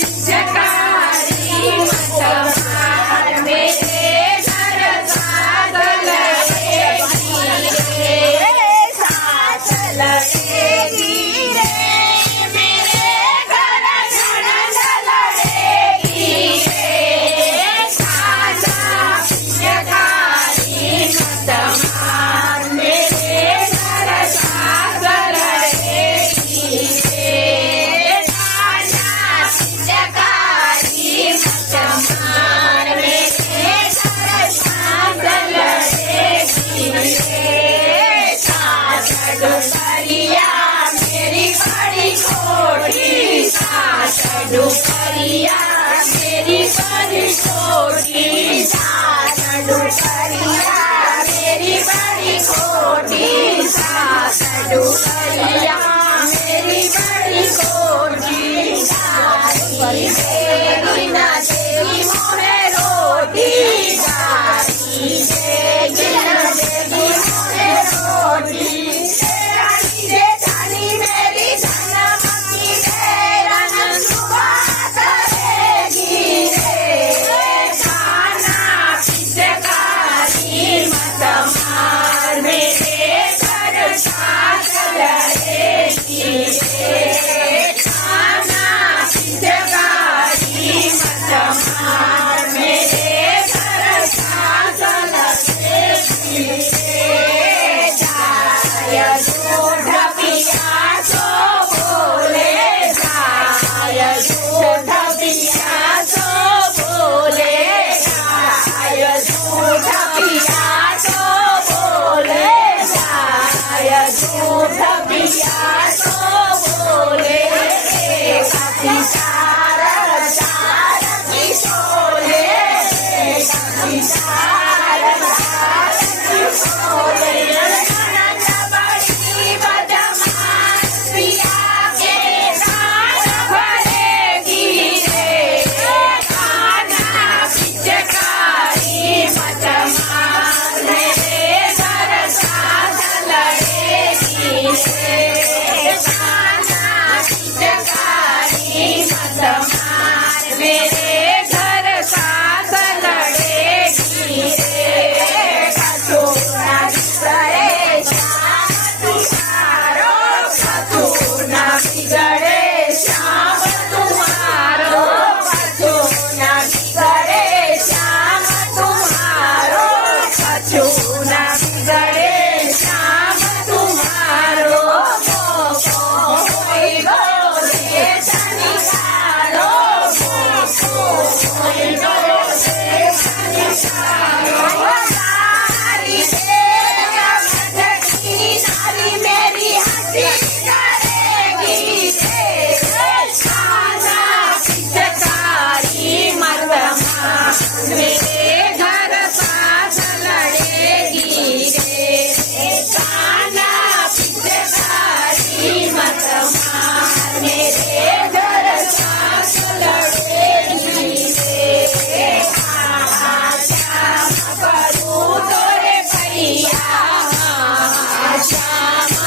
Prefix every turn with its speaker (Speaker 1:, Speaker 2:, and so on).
Speaker 1: Jackass. out. दुसरिया मेरी बड़ी छोटी सास। दुसरिया मेरी बड़ी छोटी सास। दुसरिया मेरी बड़ी छोटी सास। दुसरिया मेरी बड़ी छोटी सास। मेरी ना देवी Azul, I Azul. faces. house.